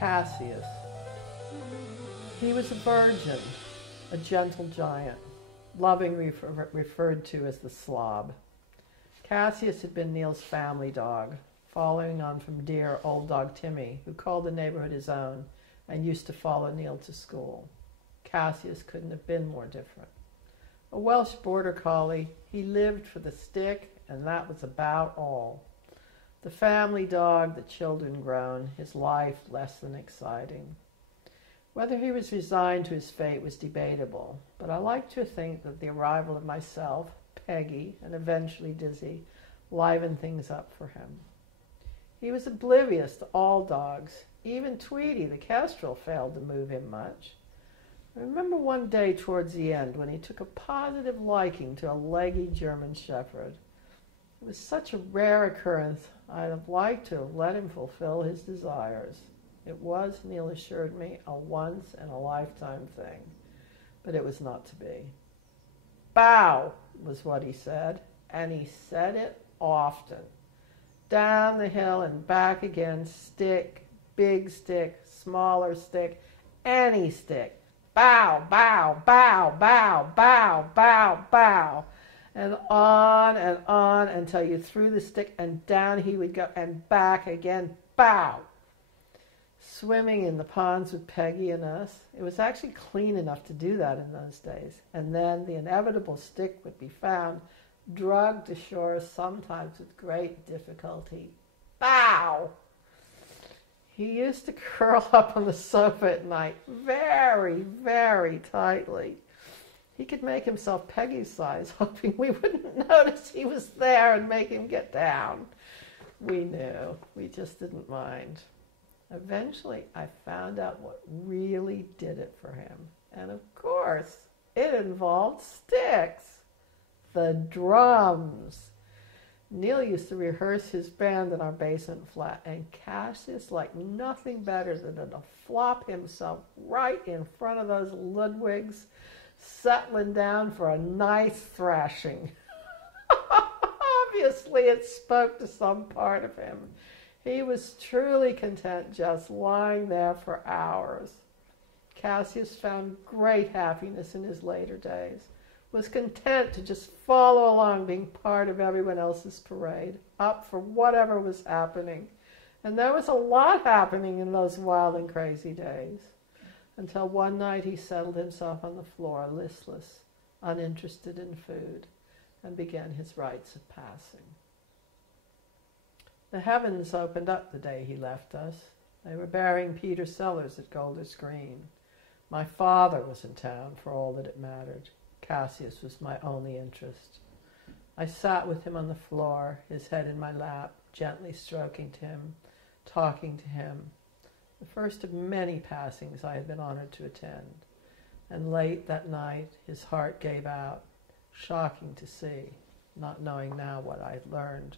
Cassius. He was a virgin, a gentle giant, lovingly referred to as the slob. Cassius had been Neil's family dog, following on from dear old dog Timmy, who called the neighborhood his own and used to follow Neil to school. Cassius couldn't have been more different. A Welsh border collie, he lived for the stick, and that was about all. The family dog, the children grown, his life less than exciting. Whether he was resigned to his fate was debatable, but I like to think that the arrival of myself, Peggy, and eventually Dizzy livened things up for him. He was oblivious to all dogs. Even Tweety, the kestrel, failed to move him much. I remember one day towards the end when he took a positive liking to a leggy German shepherd. It was such a rare occurrence, I'd have liked to have let him fulfill his desires. It was, Neil assured me, a once-in-a-lifetime thing, but it was not to be. Bow was what he said, and he said it often. Down the hill and back again, stick, big stick, smaller stick, any stick. Bow, bow, bow, bow, bow, bow, bow. And on until you threw the stick and down he would go and back again, bow. Swimming in the ponds with Peggy and us, it was actually clean enough to do that in those days. And then the inevitable stick would be found, dragged to shore, sometimes with great difficulty. Bow! He used to curl up on the sofa at night very, very tightly. He could make himself Peggy's size, hoping we wouldn't notice he was there and make him get down. We knew. We just didn't mind. Eventually, I found out what really did it for him. And of course, it involved sticks. The drums. Neil used to rehearse his band in our basement flat, and Cassius liked nothing better than to flop himself right in front of those Ludwigs, settling down for a nice thrashing. Obviously, it spoke to some part of him. He was truly content just lying there for hours. Cassius found great happiness in his later days, was content to just follow along being part of everyone else's parade, up for whatever was happening. And there was a lot happening in those wild and crazy days, until one night he settled himself on the floor, listless, uninterested in food, and began his rites of passing. The heavens opened up the day he left us. They were burying Peter Sellers at Golders Green. My father was in town for all that it mattered. Cassius was my only interest. I sat with him on the floor, his head in my lap, gently stroking him, talking to him. The first of many passings I had been honored to attend. And late that night, his heart gave out, shocking to see, not knowing now what I had learned.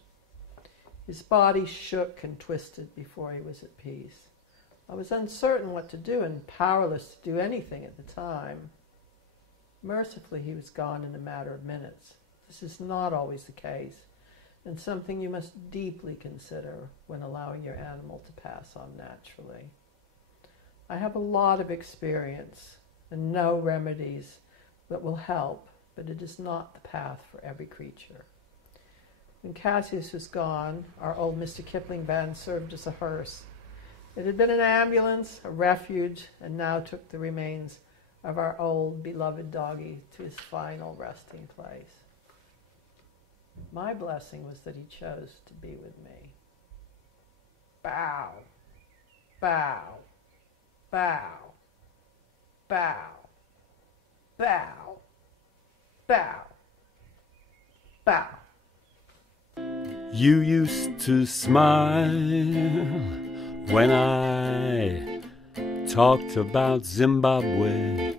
His body shook and twisted before he was at peace. I was uncertain what to do and powerless to do anything at the time. Mercifully, he was gone in a matter of minutes. This is not always the case, and something you must deeply consider when allowing your animal to pass on naturally. I have a lot of experience and no remedies that will help, but it is not the path for every creature. When Cassius was gone, our old Mr. Kipling van served as a hearse. It had been an ambulance, a refuge, and now took the remains of our old beloved doggie to his final resting place. My blessing was that he chose to be with me. Bow, bow, bow, bow, bow, bow, bow. You used to smile when I talked about Zimbabwe.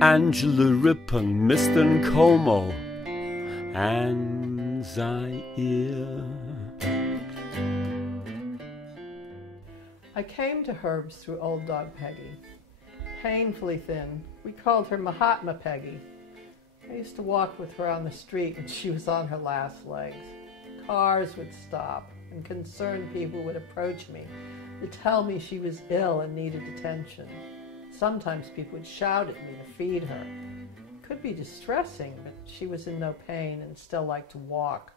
Angela Rippon, Mr. Nkomo, and Zaire. I came to Herb's through old dog Peggy. Painfully thin, we called her Mahatma Peggy. I used to walk with her on the street and she was on her last legs. Cars would stop, and concerned people would approach me to tell me she was ill and needed attention. Sometimes people would shout at me to feed her. It could be distressing, but she was in no pain and still liked to walk,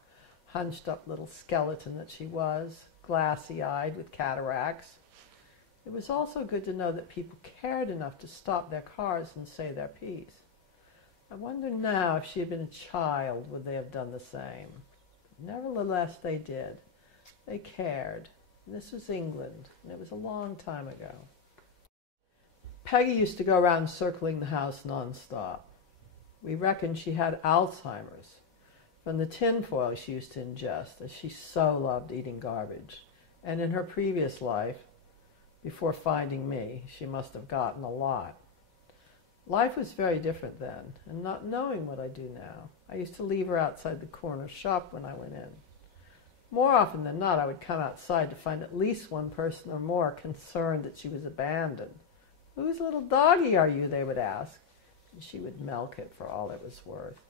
hunched up little skeleton that she was, glassy-eyed with cataracts. It was also good to know that people cared enough to stop their cars and say their piece. I wonder now if she had been a child, would they have done the same? Nevertheless, they did. They cared. And this was England, and it was a long time ago. Peggy used to go around circling the house nonstop. We reckoned she had Alzheimer's from the tinfoil she used to ingest, as she so loved eating garbage. And in her previous life, before finding me, she must have gotten a lot. Life was very different then, and not knowing what I do now, I used to leave her outside the corner shop when I went in. More often than not, I would come outside to find at least one person or more concerned that she was abandoned. "Whose little doggie are you?" they would ask, and she would milk it for all it was worth.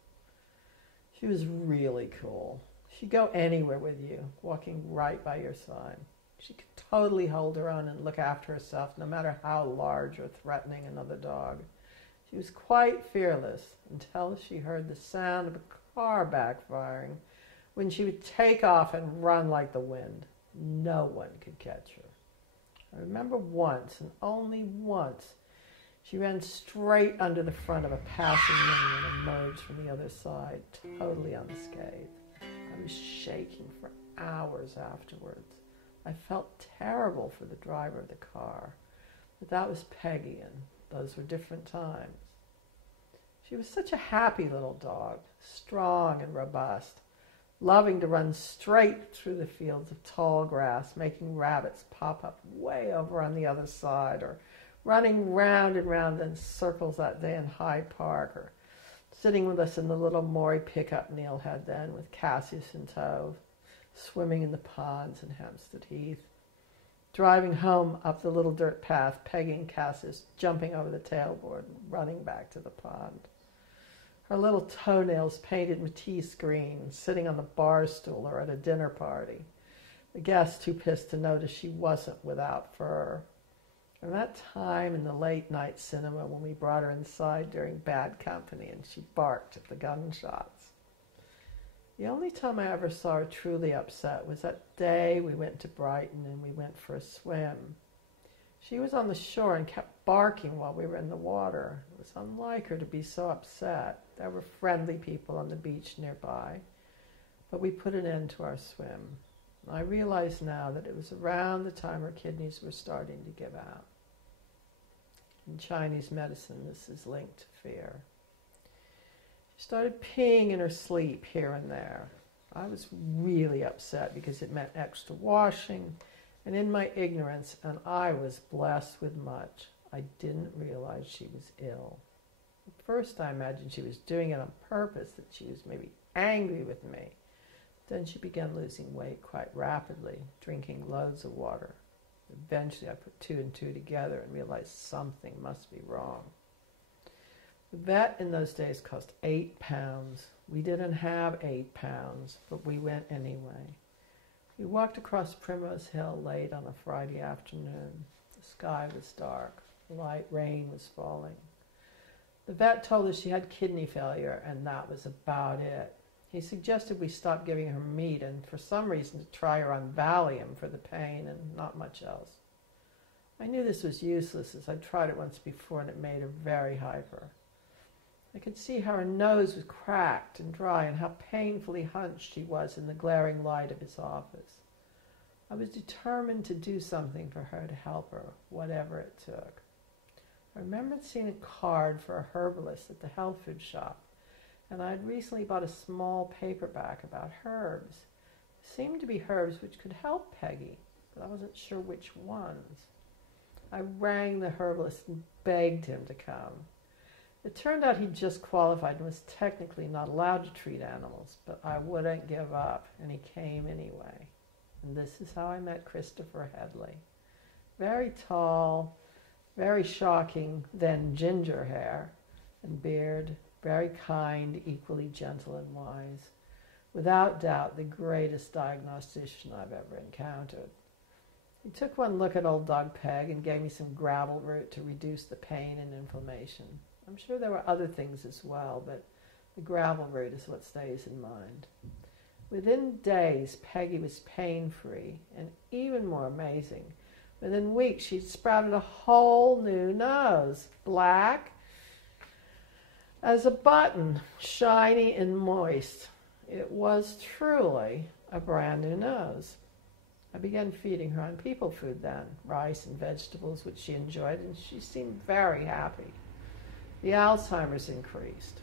She was really cool. She'd go anywhere with you, walking right by your side. She could totally hold her own and look after herself, no matter how large or threatening another dog. She was quite fearless until she heard the sound of a car backfiring, when she would take off and run like the wind. No one could catch her. I remember once, and only once, she ran straight under the front of a passing limousine and emerged from the other side, totally unscathed. I was shaking for hours afterwards. I felt terrible for the driver of the car, but that was Peggy, and those were different times. She was such a happy little dog, strong and robust, loving to run straight through the fields of tall grass, making rabbits pop up way over on the other side, or running round and round in circles that day in Hyde Park, or sitting with us in the little Maury pickup Neil had then with Cassius in tow, swimming in the ponds in Hampstead Heath, driving home up the little dirt path, Peggy and Cassius jumping over the tailboard and running back to the pond. Her little toenails painted Matisse green, sitting on the bar stool or at a dinner party. The guests too pissed to notice she wasn't without fur. And that time in the late night cinema when we brought her inside during bad company and she barked at the gunshots. The only time I ever saw her truly upset was that day we went to Brighton and we went for a swim. She was on the shore and kept barking while we were in the water. It was unlike her to be so upset. There were friendly people on the beach nearby, but we put an end to our swim. I realize now that it was around the time her kidneys were starting to give out. In Chinese medicine, this is linked to fear. She started peeing in her sleep here and there. I was really upset because it meant extra washing, and in my ignorance, and I was blessed with much, I didn't realize she was ill. At first I imagined she was doing it on purpose, that she was maybe angry with me. Then she began losing weight quite rapidly, drinking loads of water. Eventually I put two and two together and realized something must be wrong. The vet in those days cost £8. We didn't have £8, but we went anyway. We walked across Primrose Hill late on a Friday afternoon. The sky was dark. Light rain was falling. The vet told us she had kidney failure, and that was about it. He suggested we stop giving her meat and for some reason to try her on Valium for the pain and not much else. I knew this was useless as I'd tried it once before and it made her very hyper. I could see how her nose was cracked and dry and how painfully hunched she was in the glaring light of his office. I was determined to do something for her to help her, whatever it took. I remembered seeing a card for a herbalist at the health food shop, and I had recently bought a small paperback about herbs. It seemed to be herbs which could help Peggy, but I wasn't sure which ones. I rang the herbalist and begged him to come. It turned out he'd just qualified and was technically not allowed to treat animals, but I wouldn't give up, and he came anyway. And this is how I met Christopher Headley. Very tall, very shocking, then ginger hair and beard, very kind, equally gentle and wise. Without doubt, the greatest diagnostician I've ever encountered. He took one look at old dog Peg and gave me some gravel root to reduce the pain and inflammation. I'm sure there were other things as well, but the gravel root is what stays in mind. Within days, Peggy was pain-free, and even more amazing, within weeks she'd sprouted a whole new nose, black as a button, shiny and moist. It was truly a brand new nose. I began feeding her on people food then, rice and vegetables, which she enjoyed, and she seemed very happy. The Alzheimer's increased.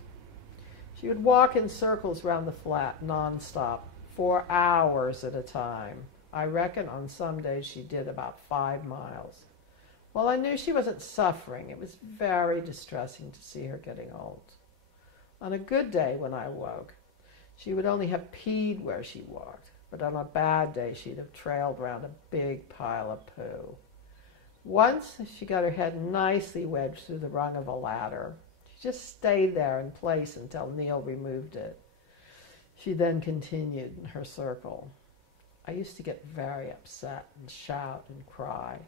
She would walk in circles around the flat nonstop for hours at a time. I reckon on some days she did about 5 miles. While I knew she wasn't suffering, it was very distressing to see her getting old. On a good day when I woke, she would only have peed where she walked, but on a bad day she'd have trailed around a big pile of poo. Once she got her head nicely wedged through the rung of a ladder. She just stayed there in place until Neil removed it. She then continued in her circle. I used to get very upset and shout and cry.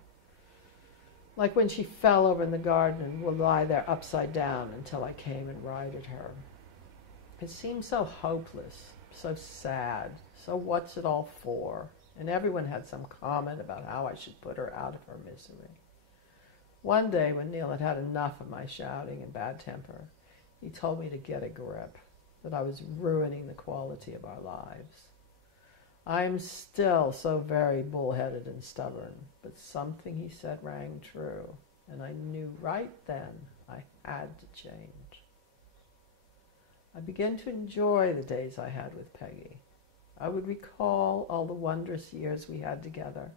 Like when she fell over in the garden and would lie there upside down until I came and righted her. It seemed so hopeless, so sad, so what's it all for? And everyone had some comment about how I should put her out of her misery. One day when Neil had had enough of my shouting and bad temper, he told me to get a grip, that I was ruining the quality of our lives. I am still so very bullheaded and stubborn, but something he said rang true, and I knew right then I had to change. I began to enjoy the days I had with Peggy. I would recall all the wondrous years we had together,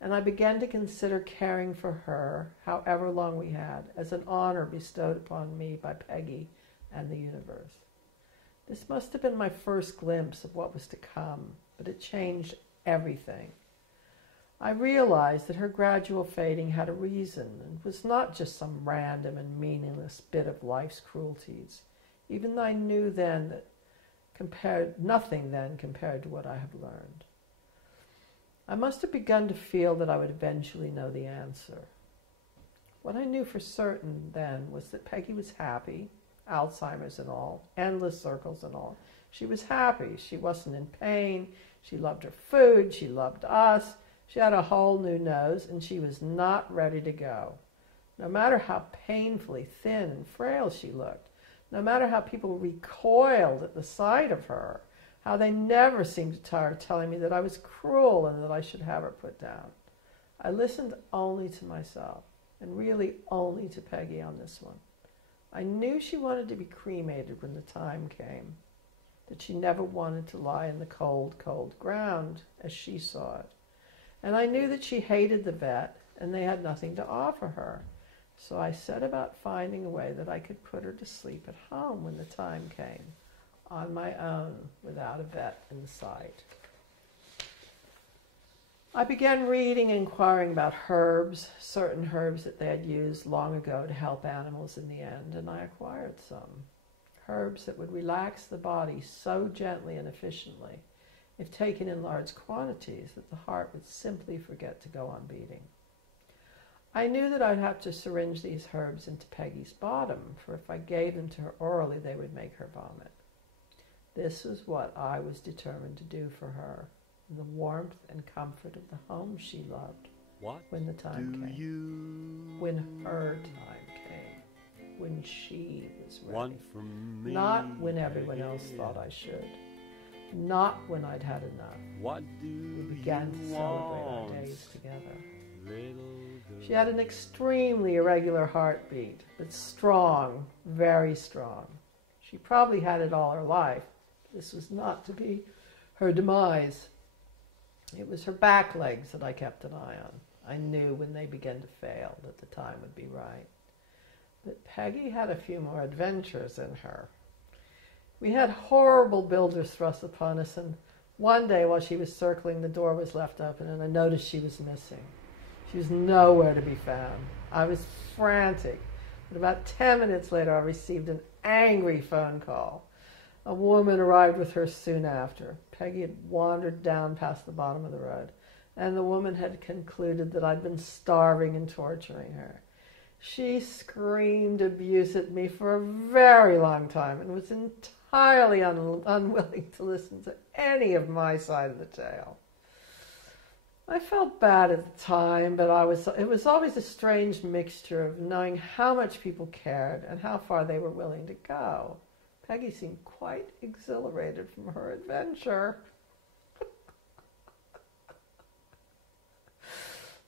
and I began to consider caring for her, however long we had, as an honor bestowed upon me by Peggy and the universe. This must have been my first glimpse of what was to come, but it changed everything. I realized that her gradual fading had a reason and was not just some random and meaningless bit of life's cruelties, even though I knew then that nothing then compared to what I had learned. I must have begun to feel that I would eventually know the answer. What I knew for certain then was that Peggy was happy, Alzheimer's and all, endless circles and all. She was happy. She wasn't in pain. She loved her food. She loved us. She had a whole new nose, and she was not ready to go. No matter how painfully thin and frail she looked, no matter how people recoiled at the sight of her, how they never seemed to tire of telling me that I was cruel and that I should have her put down. I listened only to myself, and really only to Peggy on this one. I knew she wanted to be cremated when the time came, that she never wanted to lie in the cold, cold ground as she saw it. And I knew that she hated the vet, and they had nothing to offer her. So I set about finding a way that I could put her to sleep at home when the time came, on my own, without a vet in sight. I began reading and inquiring about herbs, certain herbs that they had used long ago to help animals in the end, and I acquired some. Herbs that would relax the body so gently and efficiently, if taken in large quantities, that the heart would simply forget to go on beating. I knew that I'd have to syringe these herbs into Peggy's bottom, for if I gave them to her orally, they would make her vomit. This was what I was determined to do for her, in the warmth and comfort of the home she loved, when the time came, when her time came, when she was ready, not when everyone else thought I should, not when I'd had enough. We began to celebrate our days together. She had an extremely irregular heartbeat, but strong, very strong. She probably had it all her life. This was not to be her demise. It was her back legs that I kept an eye on. I knew when they began to fail that the time would be right. But Peggy had a few more adventures in her. We had horrible builders thrust upon us, and one day while she was circling, the door was left open, and I noticed she was missing. She was nowhere to be found. I was frantic. But about 10 minutes later, I received an angry phone call. A woman arrived with her soon after. Peggy had wandered down past the bottom of the road, and the woman had concluded that I'd been starving and torturing her. She screamed abuse at me for a very long time and was entirely unwilling to listen to any of my side of the tale. I felt bad at the time, but it was always a strange mixture of knowing how much people cared and how far they were willing to go. Peggy seemed quite exhilarated from her adventure.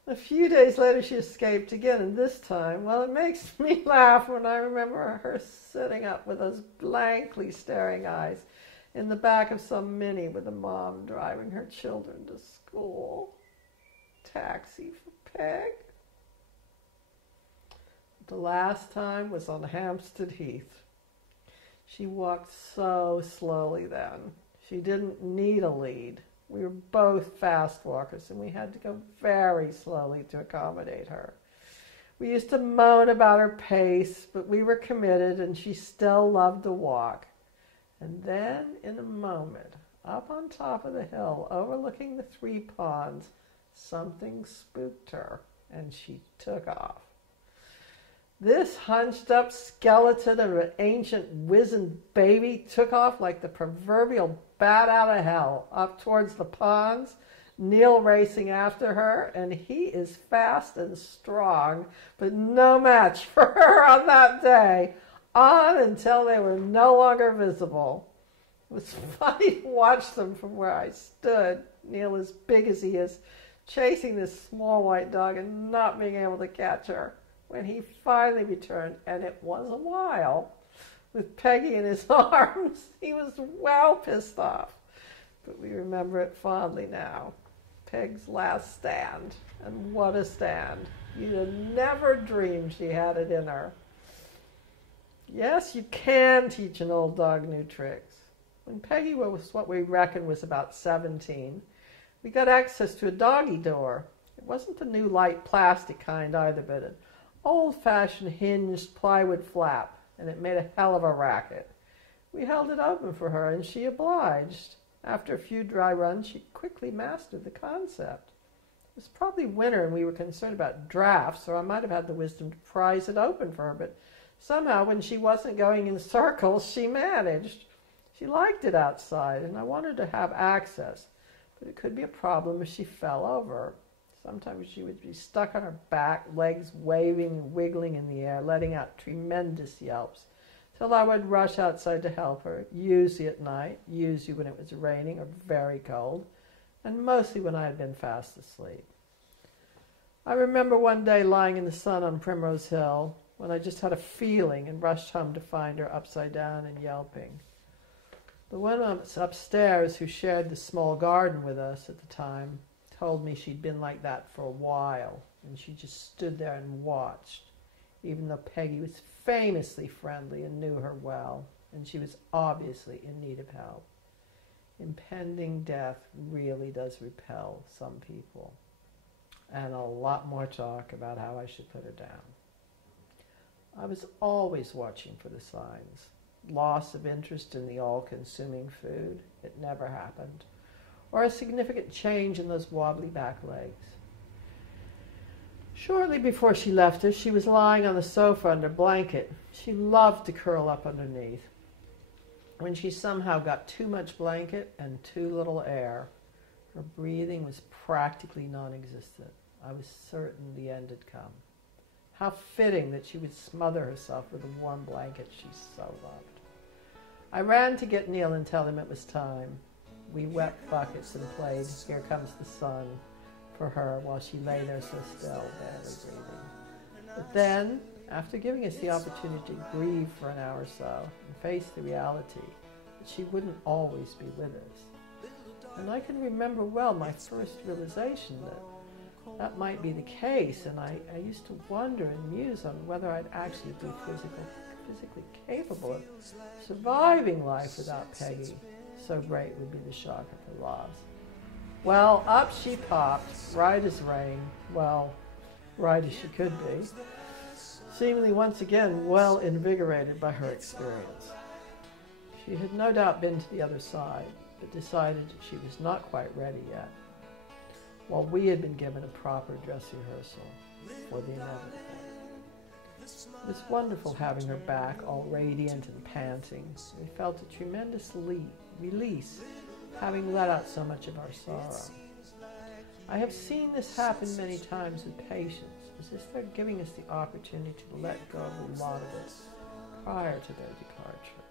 A few days later she escaped again, and this time, well, it makes me laugh when I remember her sitting up with those blankly staring eyes in the back of some Mini with a mom driving her children to school. Taxi for Peg. The last time was on Hampstead Heath. She walked so slowly then. She didn't need a lead. We were both fast walkers, and we had to go very slowly to accommodate her. We used to moan about her pace, but we were committed, and she still loved to walk. And then, in a moment, up on top of the hill, overlooking the 3 ponds, something spooked her, and she took off. This hunched-up skeleton of an ancient wizened baby took off like the proverbial bat out of hell, up towards the ponds, Neil racing after her, and he is fast and strong, but no match for her on that day, on until they were no longer visible. It was funny to watch them from where I stood, Neil as big as he is, chasing this small white dog and not being able to catch her. When he finally returned, and it was a while, with Peggy in his arms, he was well pissed off. But we remember it fondly now. Peg's last stand, and what a stand. You'd have never dreamed she had it in her. Yes, you can teach an old dog new tricks. When Peggy was what we reckon was about 17, we got access to a doggy door. It wasn't the new light plastic kind either, but an old-fashioned hinged plywood flap, and it made a hell of a racket. We held it open for her, and she obliged. After a few dry runs, she quickly mastered the concept. It was probably winter, and we were concerned about drafts, so I might have had the wisdom to prise it open for her, but somehow when she wasn't going in circles, she managed. She liked it outside, and I wanted to have access, but it could be a problem if she fell over. Sometimes she would be stuck on her back, legs waving and wiggling in the air, letting out tremendous yelps, till I would rush outside to help her, usually at night, usually when it was raining or very cold, and mostly when I had been fast asleep. I remember one day lying in the sun on Primrose Hill, when I just had a feeling and rushed home to find her upside down and yelping. The woman upstairs who shared the small garden with us at the time told me she'd been like that for a while, and she just stood there and watched, even though Peggy was famously friendly and knew her well, and she was obviously in need of help. Impending death really does repel some people, and a lot more talk about how I should put her down. I was always watching for the signs. Loss of interest in the all-consuming food, it never happened, or a significant change in those wobbly back legs. Shortly before she left us, she was lying on the sofa under a blanket. She loved to curl up underneath. When she somehow got too much blanket and too little air, her breathing was practically non-existent. I was certain the end had come. How fitting that she would smother herself with a warm blanket she so loved. I ran to get Neil and tell him it was time. We wept buckets and played Here Comes the Sun for her while she lay there so still, barely breathing. But then, after giving us the opportunity to grieve for an hour or so and face the reality that she wouldn't always be with us, and I can remember well my first realization that that might be the case, and I used to wonder and muse on whether I'd actually be physically capable of surviving life without Peggy. So great would be the shock of her loss. Well, up she popped, right as rain, well, right as she could be, seemingly once again well invigorated by her experience. She had no doubt been to the other side, but decided she was not quite ready yet, while we had been given a proper dress rehearsal for the inevitable. It was wonderful having her back, all radiant and panting. We felt a tremendous release, having let out so much of our sorrow. I have seen this happen many times with patients, as if they're giving us the opportunity to let go of a lot of it prior to their departure.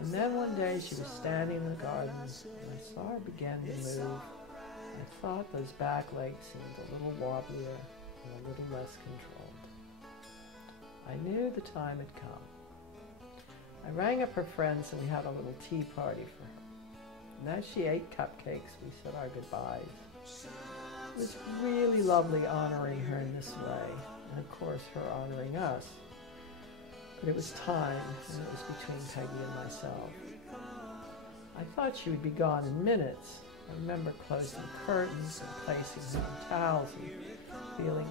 And then one day she was standing in the garden, and I saw her begin to move. I thought those back legs seemed a little wobblier and a little less controlled. I knew the time had come. I rang up her friends and we had a little tea party for her. And as she ate cupcakes, we said our goodbyes. It was really lovely honoring her in this way, and of course her honoring us. But it was time, and it was between Peggy and myself. I thought she would be gone in minutes. I remember closing curtains and placing her in towels and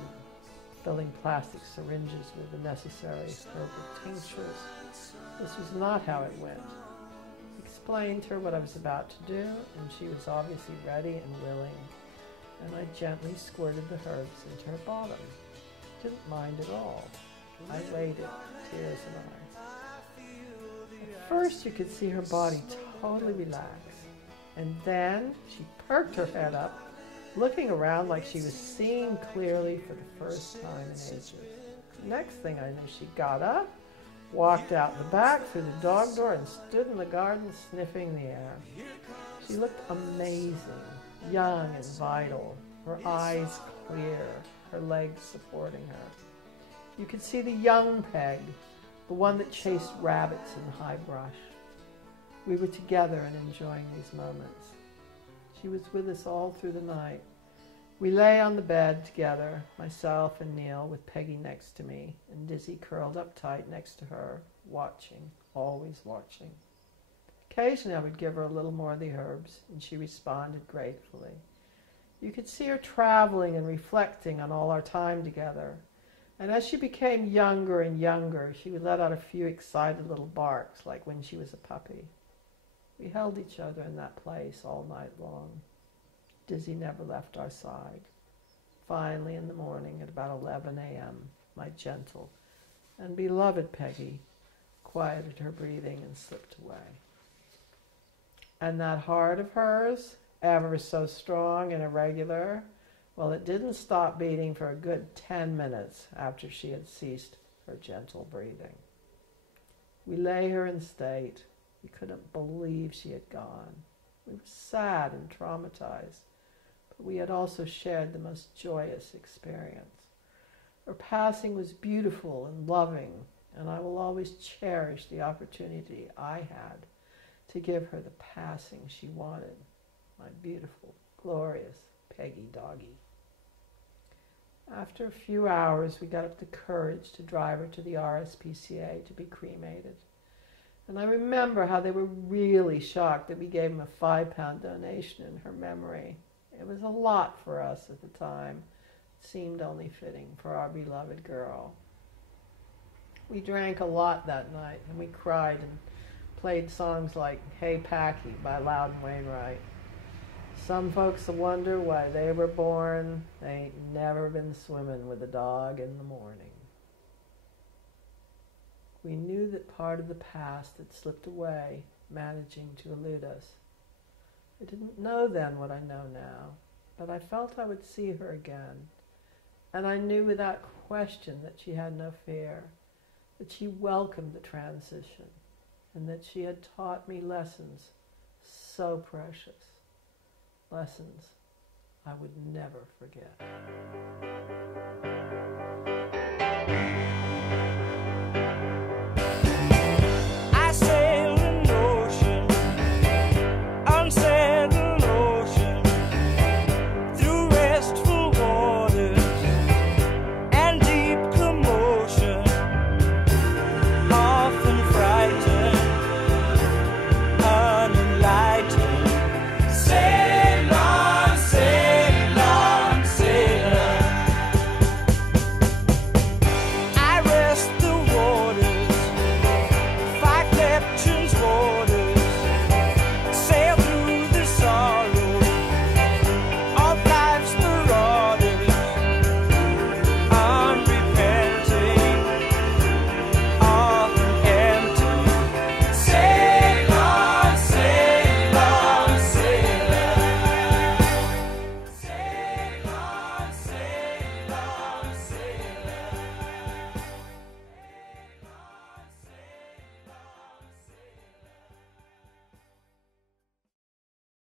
filling plastic syringes with the necessary herbal tinctures. This was not how it went. I explained to her what I was about to do, and she was obviously ready and willing, and I gently squirted the herbs into her bottom. She didn't mind at all. I waited, tears in eyes. At first you could see her body totally relax, and then she perked her head up, looking around like she was seeing clearly for the first time in ages. Next thing I knew, she got up, walked out the back through the dog door, and stood in the garden sniffing the air. She looked amazing, young and vital, her eyes clear, her legs supporting her. You could see the young Peg, the one that chased rabbits in the high brush. We were together and enjoying these moments. She was with us all through the night. We lay on the bed together, myself and Neil, with Peggy next to me, and Dizzy curled up tight next to her, watching, always watching. Occasionally I would give her a little more of the herbs, and she responded gratefully. You could see her traveling and reflecting on all our time together. And as she became younger and younger, she would let out a few excited little barks, like when she was a puppy. We held each other in that place all night long. Dizzy never left our side. Finally, in the morning, at about 11 a.m., my gentle and beloved Peggy quieted her breathing and slipped away. And that heart of hers, ever so strong and irregular, well, it didn't stop beating for a good 10 minutes after she had ceased her gentle breathing. We lay her in state. We couldn't believe she had gone. We were sad and traumatized, but we had also shared the most joyous experience. Her passing was beautiful and loving, and I will always cherish the opportunity I had to give her the passing she wanted. My beautiful, glorious Peggy doggy. After a few hours, we got up the courage to drive her to the RSPCA to be cremated. And I remember how they were really shocked that we gave them a £5 donation in her memory. It was a lot for us at the time. It seemed only fitting for our beloved girl. We drank a lot that night, and we cried and played songs like Hey Packy by Loudon Wainwright. Some folks wonder why they were born. They ain't never been swimming with a dog in the morning. We knew that part of the past had slipped away, managing to elude us. I didn't know then what I know now, but I felt I would see her again. And I knew without question that she had no fear, that she welcomed the transition, and that she had taught me lessons so precious, lessons I would never forget.